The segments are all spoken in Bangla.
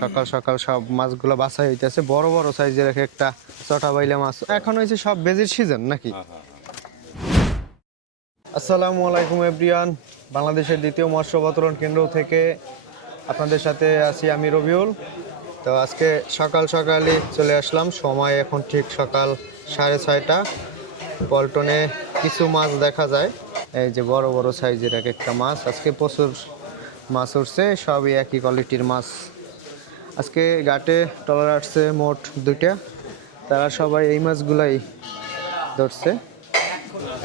সকাল সকাল সব মাছগুলো বাছাই হইতেছে, বড় বড় সাইজের একটা চটা বাইলা মাছ। এখন হয়েছে সব বেজির সিজন নাকি? আসসালামু আলাইকুম এভরিওয়ান, বাংলাদেশের দ্বিতীয় মৎস্য অবতরণ কেন্দ্র থেকে আপনাদের সাথে আছি আমি রবিউল। তো আজকে সকাল সকালই চলে আসলাম, সময় এখন ঠিক সকাল 6:30। পল্টনে কিছু মাছ দেখা যায়, এই যে বড় বড় সাইজের একটা মাছ। আজকে প্রচুর মাছ উঠছে, সবই একই কোয়ালিটির মাছ। আজকে ঘাটে ট্রলার আসছে মোট 2টা, তারা সবাই এই মাছগুলাই ধরছে।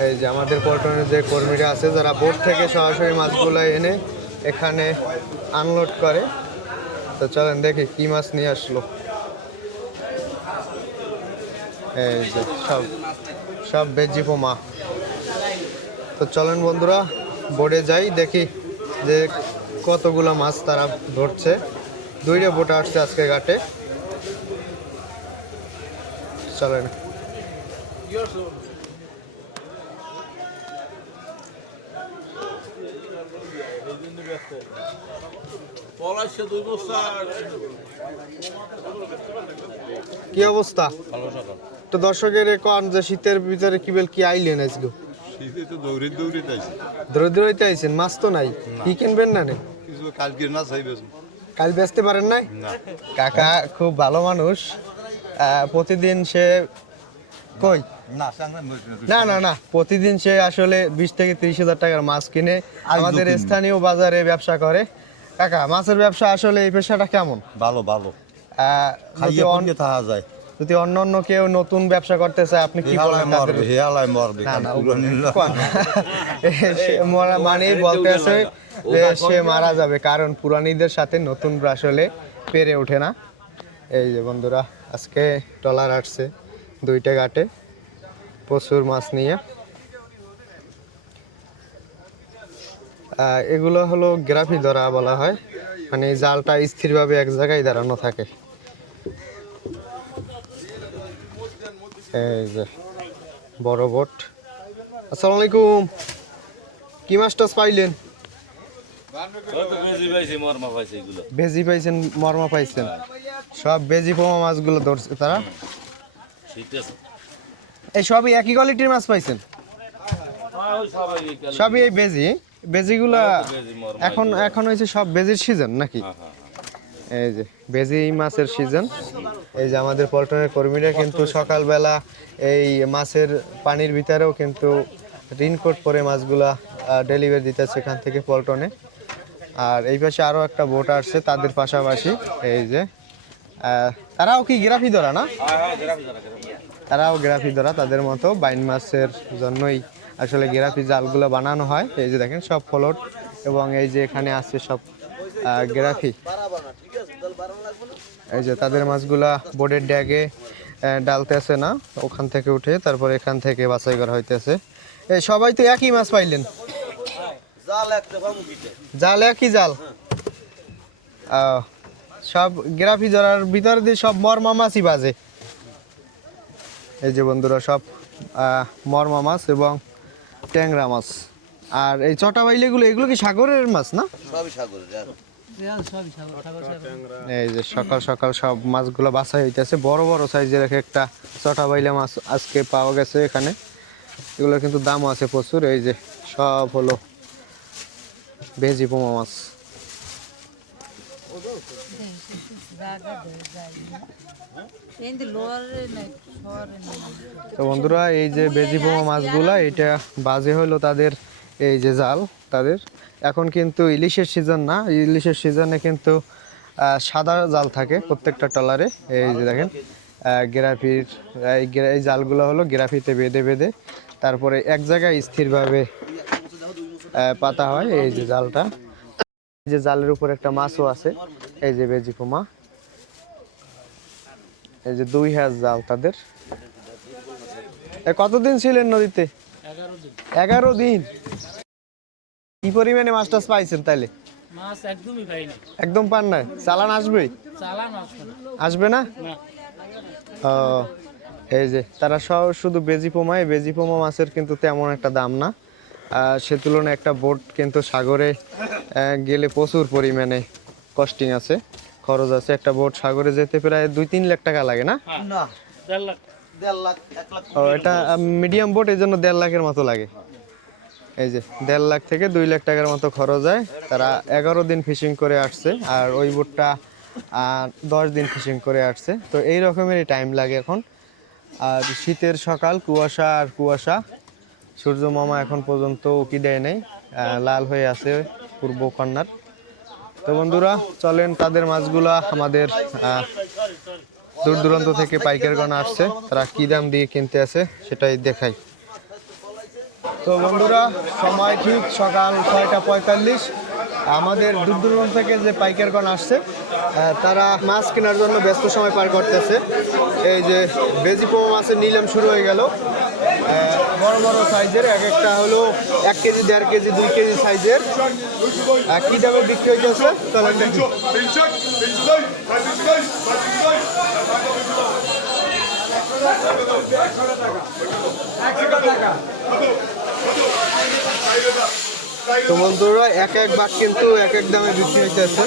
এই যে আমাদের পল্টনের যে কর্মীরা আছে, যারা বোট থেকে সরাসরি মাছগুলো এনে এখানে আনলোড করে। তো চলেন দেখি কি মাছ নিয়ে আসলো। এই যে সব সব বেজি পোমা। তো চলেন বন্ধুরা, বোটে যাই, দেখি যে কতগুলো মাছ তারা ধরছে। 2টা বোট আসছে আজকে ঘাটে, চলেন। কি অবস্থা? তো দর্শকের কোন যে শীতের ভিতরে কি আইলেন আজকে? শীতে তো দৌড়ে দৌড়ে যাইছে। দৌড়াইতে আইছেন, মাছ তো নাই, কি কিনবেন না? কিছু কালকের না চাইবেন কাল বেচতে পারেন নাই? না। কাকা খুব ভালো মানুষ, প্রতিদিন সে কই না না না প্রতিদিন সে আসলে 20 থেকে 30 হাজার টাকার মাছ কিনে আমাদের স্থানীয় বাজারে ব্যবসা করে। কাকা, মাছের ব্যবসা আসলে এই পেশাটা কেমন? ভালো ভালো, যদি অন্য কেউ নতুন ব্যবসা করতে চায়, আপনি কি বলেন? মানে বলতে আছে যে সে মারা যাবে, কারণ পুরানীদের সাথে নতুনরা আসলে পেরে ওঠে না। এই যে বন্ধুরা, আজকে ট্রলার আসছে 2টা ঘাটে প্রচুর মাছ নিয়ে। এগুলো হলো গ্রাফি ধরা বলা হয়, মানে জালটা স্থিরভাবে এক জায়গায় দাঁড়ানো থাকে। এই যে বড় বোট। আসসালামু আলাইকুম, কি মাছ টাছ পাইলেন? বেজি পাইছেন, মরমা পাইছেন, সব বেজি পোমা মাছগুলো ধরছে তারা। এই সবই একই কোয়ালিটির মাছ পাইছেন? সবই এই বেজিগুলা এখন হয়েছে সব বেজির সিজন নাকি? এই যে বেজি মাছের সিজন। এই যে আমাদের পল্টনের কর্মীরা কিন্তু সকালবেলা এই মাছের পানির ভিতরেও কিন্তু রেইনকোট পরে মাছগুলা ডেলিভারি দিতেছে এখান থেকে পল্টনে। আর এই পাশে আরও একটা বোট আসছে তাদের পাশাপাশি। এই যে তারাও কি গ্রাফি ধরা না? তারাও গ্রাফি ধরা, তাদের মতো বাইন মাছের জন্যই আসলে গ্রাফি জালগুলো বানানো হয়। এই যে দেখেন সব ফ্লোট, এবং এই যে এখানে আছে সব গ্রাফি। এই যে তাদের মাছগুলা বোর্ডের ড্যাগে ডালতেছে না, ওখান থেকে উঠে তারপর এখান থেকে বাছাই করা হইতেছে। এই সবাই তো একই মাছ পাইলেন? জাল একই জাল? সব গ্রাফি ধরার ভিতর দিয়ে সব মরমা মাছই বাজে। এই যে বন্ধুরা, সব মরমা মাছ এবং ট্যাংরা মাছ। আর এই চটা বাইলেগুলো, এগুলো কি সাগরের মাছ না? সবই সাগরের। এই যে সকাল সকাল সব মাছগুলো বাছাই হইতেছে, বড় বড় সাইজের একটা চটা বাইলা মাছ আজকে পাওয়া গেছে এখানে। এগুলো কিন্তু দামও আছে প্রচুর। এই যে সব হলো বেজি পোমা মাছ। তো বন্ধুরা, এই যে বেজি পোমা মাছগুলা, এটা বাজে হলো তাদের এই যে জাল তাদের। এখন কিন্তু ইলিশের সিজন না, ইলিশের সিজনে কিন্তু সাদা জাল থাকে প্রত্যেকটা ট্রলারে। এই যে দেখেন গ্রাফির এই জালগুলো হলো গ্রাফিতে বেঁধে বেঁধে তারপরে এক জায়গায় স্থিরভাবে পাতা হয়। এই যে জালটা, এই যে জালের উপর একটা মাছও আছে, এই যে বেজি পোমা। এই যে 2 হাত জাল তাদের। কতদিন ছিলেন নদীতে? 11 দিন। কি পরিমাণে মাছ টাছ পাইছেন তাইলে? মাছ একদমই পাইনি। একদম পান নাই? চালান আসবে? চালান আসবে না। আসবে না? ও, এই যে তারা সব শুধু বেজি পোমায়। বেজি পোমা মাছের কিন্তু তেমন একটা দাম না, সে তুলনায় একটা বোট কিন্তু সাগরে গেলে প্রচুর পরিমাণে কস্টিং আছে, খরচ আছে। একটা বোট সাগরে যেতে প্রায় 2-3 লাখ টাকা লাগে না? না 1.5 লাখ। 1.5 লাখ 1 লাখ ও এটা মিডিয়াম বোট, এই জন্য 1.5 লাখের মতো লাগে। এই যে 1.5 লাখ থেকে 2 লাখ টাকার মতো খরচ হয়। তারা 11 দিন ফিশিং করে আসছে, আর ওই বোটটা 10 দিন ফিশিং করে আসছে। তো এই রকমেরই টাইম লাগে এখন। আর শীতের সকাল, কুয়াশা আর কুয়াশা, সূর্য মামা এখন পর্যন্ত উকি দেয় নাই, লাল হয়ে আছে পূর্ব কন্যার। তো বন্ধুরা চলেন, তাদের মাছগুলা আমাদের দূর দূরান্ত থেকে পাইকারগণ আসছে, তারা কি দাম দিয়ে কিনতে আছে সেটাই দেখাই। তো বন্ধুরা সময় ঠিক সকাল 6:45। আমাদের দূর দূরান্ত থেকে যে পাইকারগণ আসছে তারা মাছ কেনার জন্য ব্যস্ত সময় পার করতেছে। এই যে বেজি পোমা মাছের নিলাম শুরু হয়ে গেল। বড় বড় সাইজের, এক একটা হলো 1 কেজি, 1.5 কেজি, 2 কেজি সাইজের। কি দামে বিক্রি হইতেছে চলেন দেখি। তো বন্ধুরা এক এক বাঘ কিন্তু এক এক দামে বিক্রি হইতেছে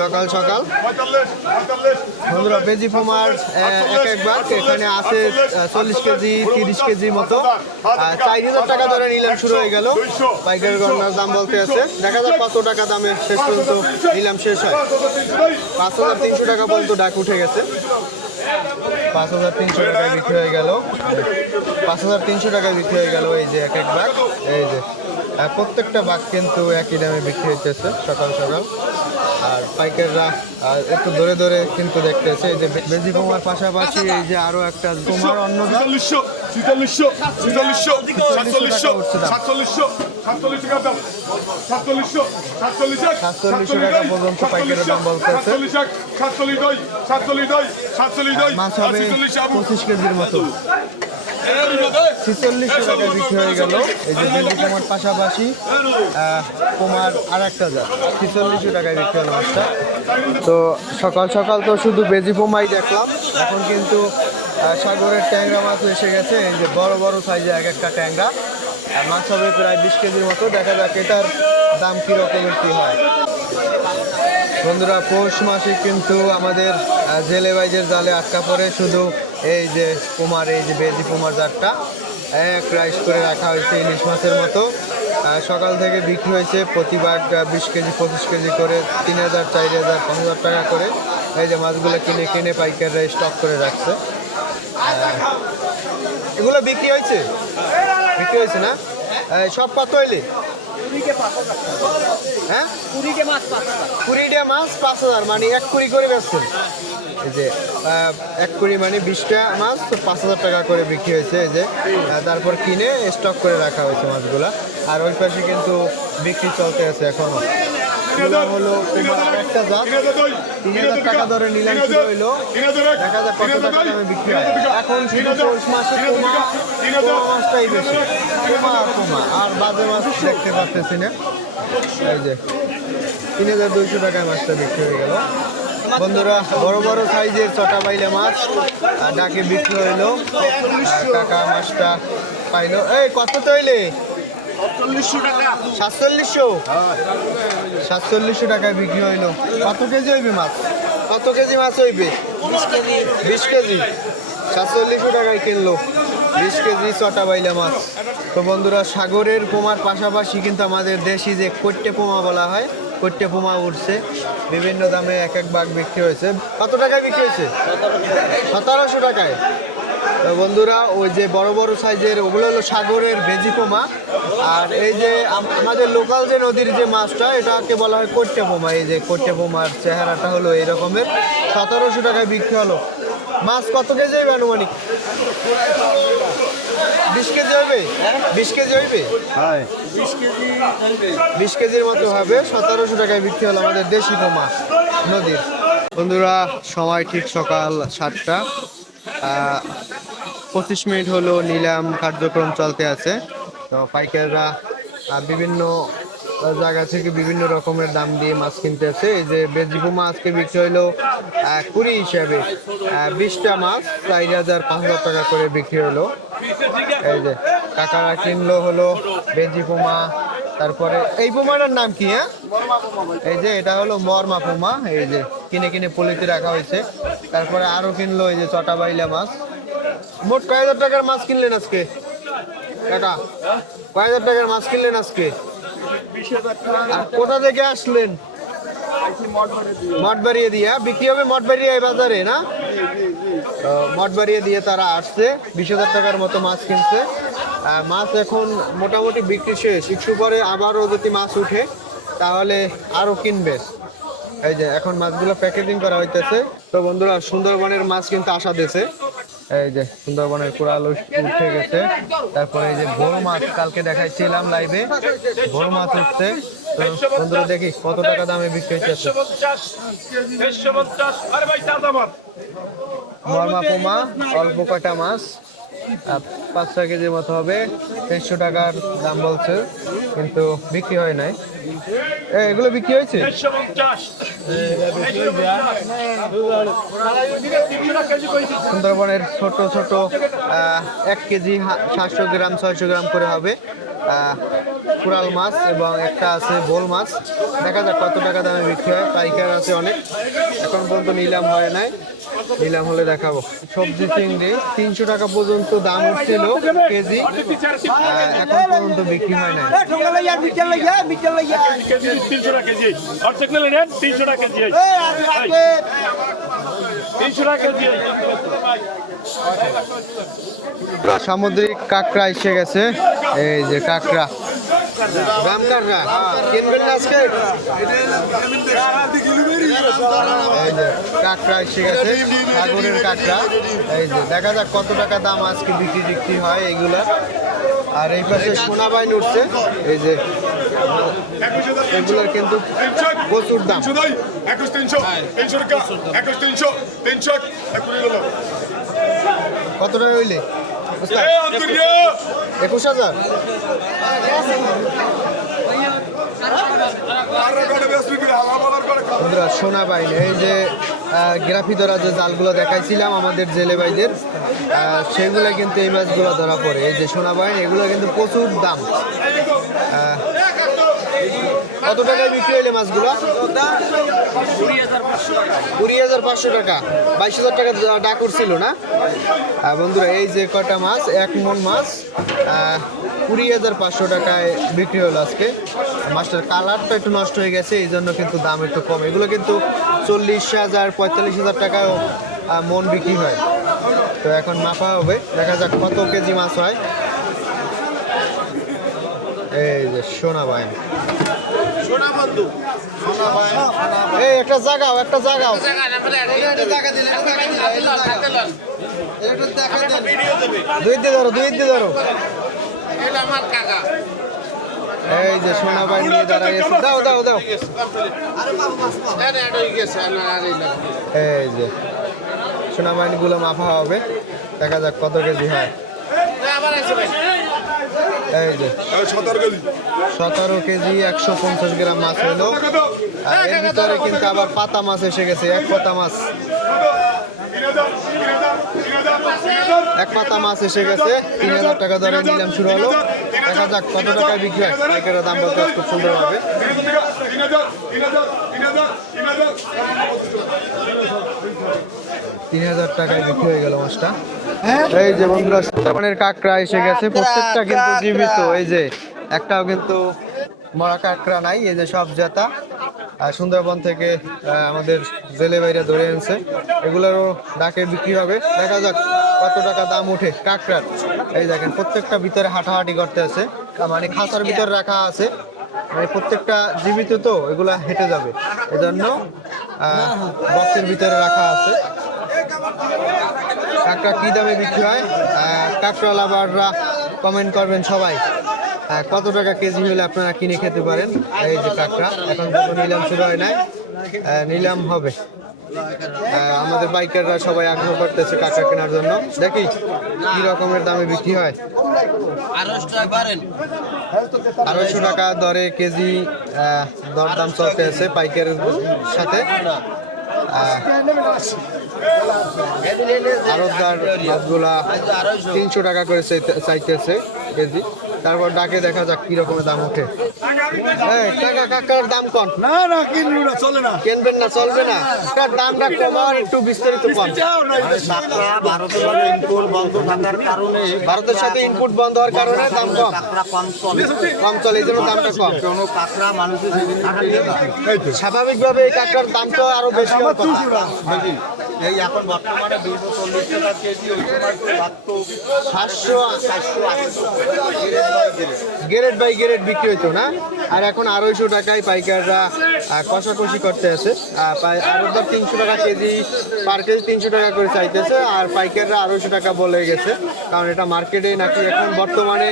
সকাল সকাল। বন্ধুরা বেজি পোমার এক এক বাঘ এখানে আছে 40 কেজি, 30 কেজি মতো। 4,000 টাকা ধরে নিলাম শুরু হয়ে গেল। পাইকারি গণনার দাম বলতে আছে, দেখা যাক কত টাকা দামে শেষ পর্যন্ত নিলাম শেষ হয়। 5,300 টাকা পর্যন্ত ডাক উঠে গেছে। 5,300 টাকায় বিক্রি হয়ে গেল। 5,300 টাকায় বিক্রি হয়ে গেল এই যে এক এক বাঘ। এই যে প্রত্যেকটা বাঘ কিন্তু একই দামে বিক্রি হইতেছে সকাল সকাল। আর পাইকাররা একটু ধরে ধরে কিন্তু দেখতেছে। এই যে বেজি পোমার পাশাপাশি এই যে আরো একটা পোমার অন্য দাম 4,500 টাকা পর্যন্ত পাইকারের দাম বলতেছে। মাছ হবে 25 কেজির মতো। 4600 টাকায় বিক্রি হয়ে গেল। এই যে বেজি পোমার পাশাপাশি পোমার আর একটা জাত 4600 টাকায় বিক্রি হলো মাছটা। তো সকাল সকাল তো শুধু বেজি পোমাই দেখলাম, এখন কিন্তু সাগরের ট্যাংরা মাছ এসে গেছে। এই যে বড় বড় সাইজে এক একটা ট্যাংরা, মাছ হবে প্রায় 20 কেজির মতো। দেখা যাক এটার দাম কী রকমের কী হয়। বন্ধুরা পৌষ মাসে কিন্তু আমাদের জেলে বাইজের জালে আটকা পড়ে শুধু এই যে পোমার, এই যে বেজি পোমার জাতটা এক রাইস করে রাখা হয়েছে ইলিশ মাছের মতো। সকাল থেকে বিক্রি হয়েছে প্রতি বাঘ 20 কেজি 25 কেজি করে, 3,000, 4,000, 5,000 টাকা করে। এই যে মাছগুলো কিনে কিনে পাইকাররা স্টক করে রাখছে। এগুলো বিক্রি হয়েছে, বিক্রি হয়েছে না? সব কত হইলে? হ্যাঁ 20টা মাছ 5,000, মানে 1 কুড়ি করে বেচছেন। এই যে 1 কুড়ি মানে 20টা মাছ 5,000 টাকা করে বিক্রি হয়েছে। এই যে তারপর কিনে স্টক করে রাখা হয়েছে মাছগুলা। আর ওই পাশে কিন্তু বিক্রি চলতে আছে এখনো। হলো তোমার আরেকটা জাত 3,000 টাকা ধরে নিলাম শুরু হইলো। দেখা যাক কত টাকা দামে বিক্রি হয়। এখন শুধু পৌষ মাসে পোমা মাছটাই বেশি, পোমা আর বাজে মাছ দেখতে পাচ্ছি না। এই যে 3,200 টাকায় মাছটা বিক্রি হয়ে গেল। বন্ধুরা বড় বড় সাইজের চটা বাইলে মাছ আর ডাকে বিক্রি হইলো। টাকা মাছটা পাইলো। এই কত তৈলে? 4700 টাকায় বিক্রি হইলো। কত কেজি হইবে মাছ? কত কেজি মাছ হইবে? 20 কেজি। 4700 টাকায় কিনলো 20 কেজি চটা বাইলা মাছ। তো বন্ধুরা সাগরের পোমার পাশাপাশি কিন্তু আমাদের দেশি যে কৈট্টে পোমা বলা হয়, কৈট্টে পোমা উঠছে বিভিন্ন দামে। এক এক বাঘ বিক্রি হয়েছে। কত টাকায় বিক্রি হয়েছে? 1700 টাকায়। তো বন্ধুরা ওই যে বড় বড় সাইজের ওগুলো হলো সাগরের বেজি পোমা। আর এই যে আমাদের লোকাল যে নদীর যে মাছটা এটাকে বলা হয় কৈট্টে পোমা। এই যে কৈট্টে পোমার চেহারাটা হলো এই রকমের। 1700 টাকায় বিক্রি হলো। মাছ কত কেজি হইবে আনুমানিক? 20 কেজি হইবে? 20 কেজি হইবে? 20 কেজির মতো হবে। 1700 টাকায় বিক্রি হলো আমাদের দেশি পোমা নদীর। বন্ধুরা সময় ঠিক সকাল 7টা, 25 মিনিট হলো নিলাম কার্যক্রম চলতে আছে। তো পাইকাররা বিভিন্ন জায়গা থেকে বিভিন্ন রকমের দাম দিয়ে মাছ কিনতে আছে। এই যে বেজি পোমা আজকে বিক্রি হইলো 20 হিসাবে। 20টা মাছ 4,000, 5,000 টাকা করে বিক্রি হলো। এই যে কাকারা কিনলো হলো বেজি পোমা তারপরে এই পোমাটার নাম কি? হ্যাঁ, এই যে এটা হলো মরমা পোমা, এই যে কিনে কিনে পলিতে রাখা হয়েছে। তারপরে আরো কিনলো এই যে চটা বাইলা মাছ। মোট কয় হাজার টাকার মাছ কিনলেন আজকে কাকা? কয় হাজার টাকার মাছ কিনলেন আজকে? আর কোথা থেকে আসলেন? মঠবাড়িয়া দিয়ে বিক্রি হবে মঠবাড়িয়া এই বাজারে না? মঠবাড়িয়া দিয়ে তারা আসছে, 20,000 টাকার মতো মাছ কিনছে। মাছ এখন মোটামুটি বিক্রি শেষ, একটু পরে আবারও যদি মাছ উঠে তাহলে আরো কিনবে। এই যে এখন মাছগুলো প্যাকেজিং করা হইতেছে। তো বন্ধুরা, সুন্দরবনের মাছ কিন্তু আসা দিয়েছে। এই যে সুন্দরবনের কোরাল উঠে গেছে। তারপরে এই যে বড় মাছ কালকে দেখাইছিলাম লাইভে, বড় মাছ উঠছে। তো বন্ধুরা দেখি কত টাকা দামে বিক্রি হচ্ছে। মরমা পোমা অল্প কয়টা মাছ, 5-6 কেজির মতো হবে, 300 টাকার দাম বলছে, কিন্তু বিক্রি হয় নাই। এগুলো বিক্রি হয়েছে। সুন্দরবনের ছোট ছোট 1 কেজি 700 গ্রাম 600 গ্রাম করে হবে কোরাল মাছ, এবং একটা আছে বোল মাছ। দেখা যাক কত টাকা দামে বিক্রি হয়। পাইকার আছে অনেক, এখন পর্যন্ত নিলাম হয় নাই, নিলাম হলে দেখাবো। সবজি চিংড়ি 300 টাকা পর্যন্ত দাম উঠছিল কেজি, এখন পর্যন্ত বিক্রি হয় নাই। 300 টাকা কেজি অর্ধেক নিলে নেন 300 টাকা কেজি 300 টাকা কেজি। সামুদ্রিক কাঁকড়া এসে গেছে, এই যে কাঁকড়া, দাম কাঁকড়া কিনবেন না আজকে? এই যে কাঁকড়া এসে গেছে, সাগরের কাঁকড়া। এই যে দেখা যাক কত টাকা দাম আজকে বিক্রি হয় এইগুলা। আর এই পাশে সোনাবাইন উঠছে, এই যে এগুলোর কিন্তু প্রচুর দাম। 21,300 কত টাকা হইলে? 21,000। বন্ধুরা, সোনা বাইন, এই যে গ্রাফি ধরা যে জালগুলো দেখাইছিলাম আমাদের জেলে ভাইদের, সেগুলো কিন্তু এই মাছগুলো ধরা পড়ে। এই যে সোনা বাইন, এগুলো কিন্তু প্রচুর দাম। কত টাকায় বিক্রি হইলে মাছগুলো? 20,500 টাকা। 22,000 টাকা ডাক করছিল না বন্ধুরা? এই যে কটা মাছ, 1 মণ মাছ 20,500 টাকায় বিক্রি হলো আজকে। মাছটার কালারটা একটু নষ্ট হয়ে গেছে, এই জন্য কিন্তু দাম একটু কম। এগুলো কিন্তু 40,000 45,000 টাকায় মন বিক্রি হয়। তো এখন মাপা হবে, দেখা যাক কত কেজি মাছ হয়। এই যে সোনা বাইন, এই একটা জাগাও, একটা জাগাও, দুই দিয়ে ধরো, দুই দিয়ে ধরো। এই যে সোনা বাইন নিয়ে দাঁড়াইছে, দাও দাও দাও। এই যে সোনা বাইন গুলো মাপা হবে, দেখা যাক কত কেজি হয়। এই যে 17 কেজি 150 গ্রাম মাছ হলো। এর ভিতরে কিন্তু আবার পাতা মাছ এসে গেছে, এক পাতা মাছ, এক পাতা মাছ এসে গেছে। 3,000 টাকা দরে নিলাম শুরু হলো, দেখা যাক কত টাকায় বিক্রি হয়। পাইকারের দাম বলতে খুব সুন্দর হবে। 3,000 টাকায় বিক্রি হয়ে গেল মাছটা। এই যে বন্ধুরা, সুন্দরবনের কাঁকড়া এসে গেছে, প্রত্যেকটা কিন্তু জীবিত। এই যে একটাও কিন্তু মরা কাঁকড়া নাই, এই যে সব জেতা। আর সুন্দরবন থেকে আমাদের জেলে বাইরে ধরে এনেছে, এগুলোরও ডাকে বিক্রি হবে। দেখা যাক কত টাকা দাম ওঠে কাঁকড়ার। এই দেখেন প্রত্যেকটা ভিতরে হাঁটাহাঁটি করতে আছে, মানে খাঁচার ভিতরে রাখা আছে, মানে প্রত্যেকটা জীবিত, তো এগুলা হেঁটে যাবে, এজন্য বক্সের ভিতরে রাখা আছে। কাঁকড়া কি দামে বিক্রি হয় কাঁকড়া লাভাররা কমেন্ট করবেন সবাই, কত টাকা কেজি হলে আপনারা কিনে খেতে পারেন। এই যে কাঁকড়া এখন পর্যন্ত নিলাম শুরু হয় নাই, নিলাম হবে। আমাদের বাইকাররা সবাই আগ্রহ করতেছে কাঁকড়া কেনার জন্য, দেখি কি রকমের দামে বিক্রি হয়। 250 টাকা দরে কেজি দরদাম চলতে আছে পাইকারের সাথে। আরো মাছগুলা 300 টাকা করে চাইতেছে কেজি। তারপর ডাকে দেখা যাক কি রকমের দাম ওঠে। এই কাকা কাকার দাম কোন? না না কিনবো না, চলে না। কিনবেন না, চলবে না? কাকার দামটা কম আর একটু বিস্তারিত কম। ভারতের সাথে ইনপুট বন্ধ হওয়ার কারণে দাম কম, কম চলে, এই জন্য দামটা কম। স্বাভাবিকভাবে এই কাঁকড়ার দাম তো আরো বেশি হওয়ার কথা। এই এখন বর্তমানে 240 টাকা কেজি, ওই সময় তো 700 480 গ্রেড বাই গ্রেড বিক্রি হইতো না, আর এখন 250 টাকায় পাইকাররা কষাকষি করতে আছে। আর ওদের 300 টাকা কেজি, পার কেজি 300 টাকা করে চাইতেছে, আর পাইকাররা 250 টাকা বলে গেছে। কারণ এটা মার্কেটে নাকি এখন বর্তমানে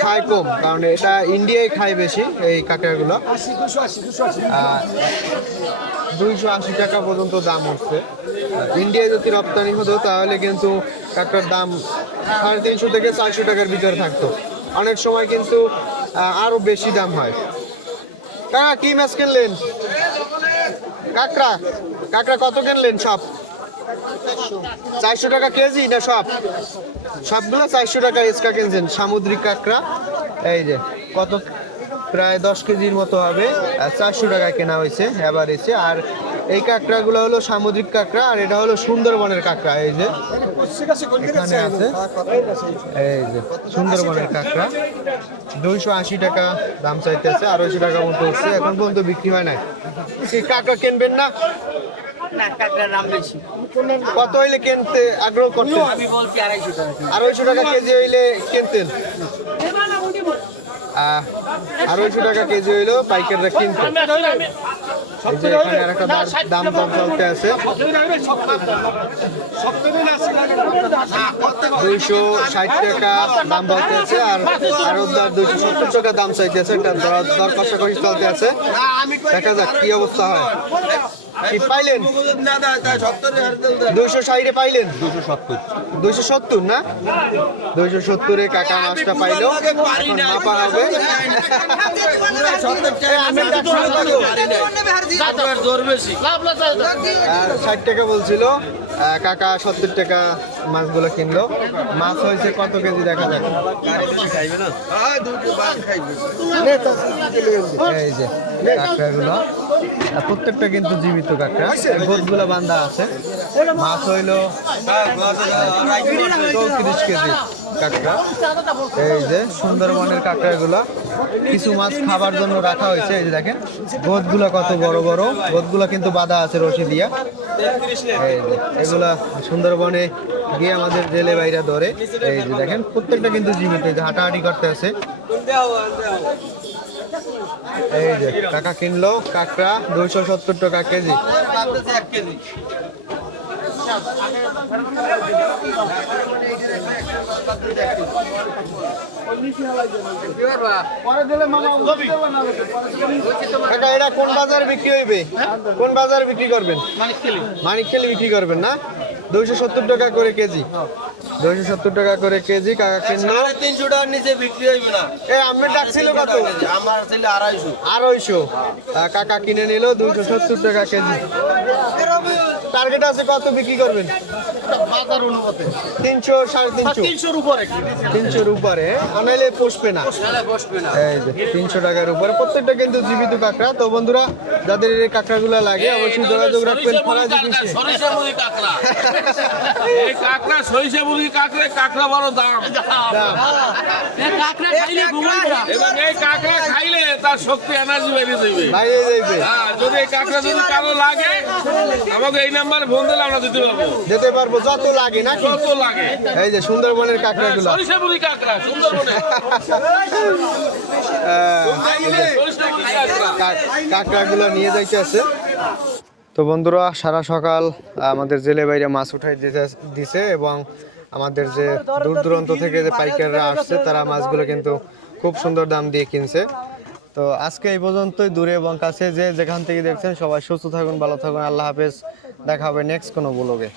খায় কম, কারণ এটা ইন্ডিয়ায় খায় বেশি এই কাঁকড়াগুলো। 280 টাকা পর্যন্ত দাম উঠছে। ইন্ডিয়ায় যদি রপ্তানি হতো তাহলে কিন্তু কাঁকড়ার দাম 350 থেকে 400 টাকার ভিতরে থাকতো। অনেক সময় কিন্তু আরো বেশি দাম হয়। কাকা কি মাছ কিনলেন? কাঁকড়া, কাঁকড়া কত কিনলেন? সব 400 টাকা কেজি না সব? সবগুলো 400 টাকা এক্সট্রা কিনছেন সামুদ্রিক কাঁকড়া। এই যে কত, প্রায় 10 কেজির মতো হবে, 400 টাকা কেনা হয়েছে এভারেজে। আর এই কাঁকড়াগুলো হলো সামুদ্রিক কাঁকড়া, আর এটা হলো সুন্দরবনের কাঁকড়া। এই যে এখানে আছে, এই যে সুন্দরবনের কাঁকড়া 280 টাকা দাম চাইতেছে, 250 টাকা মতো হচ্ছে, এখন পর্যন্ত বিক্রি হয় নাই। কি কাঁকড়া কিনবেন না? কত হইলে কিনতে আগ্রহ করতেন? 250 টাকা কেজি হইলে কিনতেন, 250 টাকা কেজি হইলো পাইকাররা কিনতেন। এই যে এখানে আর একটা দাম চলতে আছে, 260 টাকা দাম বলতে আছে, আর 270 টাকা দাম চাইতেছে। এটা দর কষাকষি চলতে আছে, দেখা যাক কি অবস্থা হয়। কি পাইলেন? 260 পাইলেন? 270 না? 270 কাকা মাছটা পাইলো, এখন মাপা হবে। আর 60 টাকা বলছিল কাকা, 70 টাকা মাছগুলো কিনলো। মাছ হয়েছে কত কেজি দেখা যাক। এই যে কাঁকড়াগুলো প্রত্যেকটা কিন্তু জীবিত কাঁকড়া, গোদগুলো বান্ধা আছে। মাছ হইলো 34 কেজি কাঁকড়া। এই যে সুন্দরবনের কাঁকড়াগুলো, কিছু মাছ খাবার জন্য রাখা হয়েছে। এই যে দেখেন গোদগুলো কত বড় বড়, গোদগুলো কিন্তু বাঁধা আছে রশি দিয়া। এই যে এগুলা সুন্দরবনে গিয়ে আমাদের জেলে বাইরা ধরে। এই যে দেখেন প্রত্যেকটা কিন্তু জীবিত, এই যে হাঁটাহাঁটি করতে আছে। এই যে কাকা কিনলো কাঁকড়া 270 টাকা কেজি। কাকা এটা কোন বাজারে বিক্রি হইবে? কোন বাজারে বিক্রি করবেন? মানিকখালী বিক্রি করবেন না? 270 টাকা করে কেজি, 270 টাকা করে কেজি কাকা কিনলো। 300 টাকার নিচে বিক্রি হইবে না। এই আমি ডাকছিল কত? আমার ছিল 250। 250 কাকা কিনে নিল 270 টাকা কেজি। টার্গেট আছে কত বিক্রি করবেন? 300 350 300-র উপরে, আনাইলে পোষবে না। এই যে 300 টাকার উপরে প্রত্যেকটা কিন্তু জীবিত কাঁকড়া। তো বন্ধুরা যাদের এই কাঁকড়াগুলো লাগে অবশ্যই যোগাযোগ রাখবেন। কাঁকড়া বড় দাম, এবং এই কাঁকড়া খাইলে তার শক্তি এনার্জি বেরিয়ে যাবে। যদি এই কাঁকড়া যদি কারো লাগে আমাকে এই নাম্বারে ফোন দিলে আমরা দিতে পারবো যত লাগে না, যত লাগে। এই যে সুন্দরবনের কাঁকড়াগুলো, সরিষাবুরি কাঁকড়া সুন্দরবনে কাঁকড়াগুলো নিয়ে যাইতেছে। তো বন্ধুরা সারা সকাল আমাদের জেলে বাইরে মাছ উঠাই দিছে, এবং আমাদের যে দূর দূরান্ত থেকে যে পাইকাররা আসছে তারা মাছগুলো কিন্তু খুব সুন্দর দাম দিয়ে কিনছে। তো আজকে এই পর্যন্তই। দূরে এবং কাছে যে যেখান থেকে দেখছেন সবাই সুস্থ থাকুন, ভালো থাকুন, আল্লাহ হাফেজ। দেখা হবে নেক্সট কোনো ব্লগে।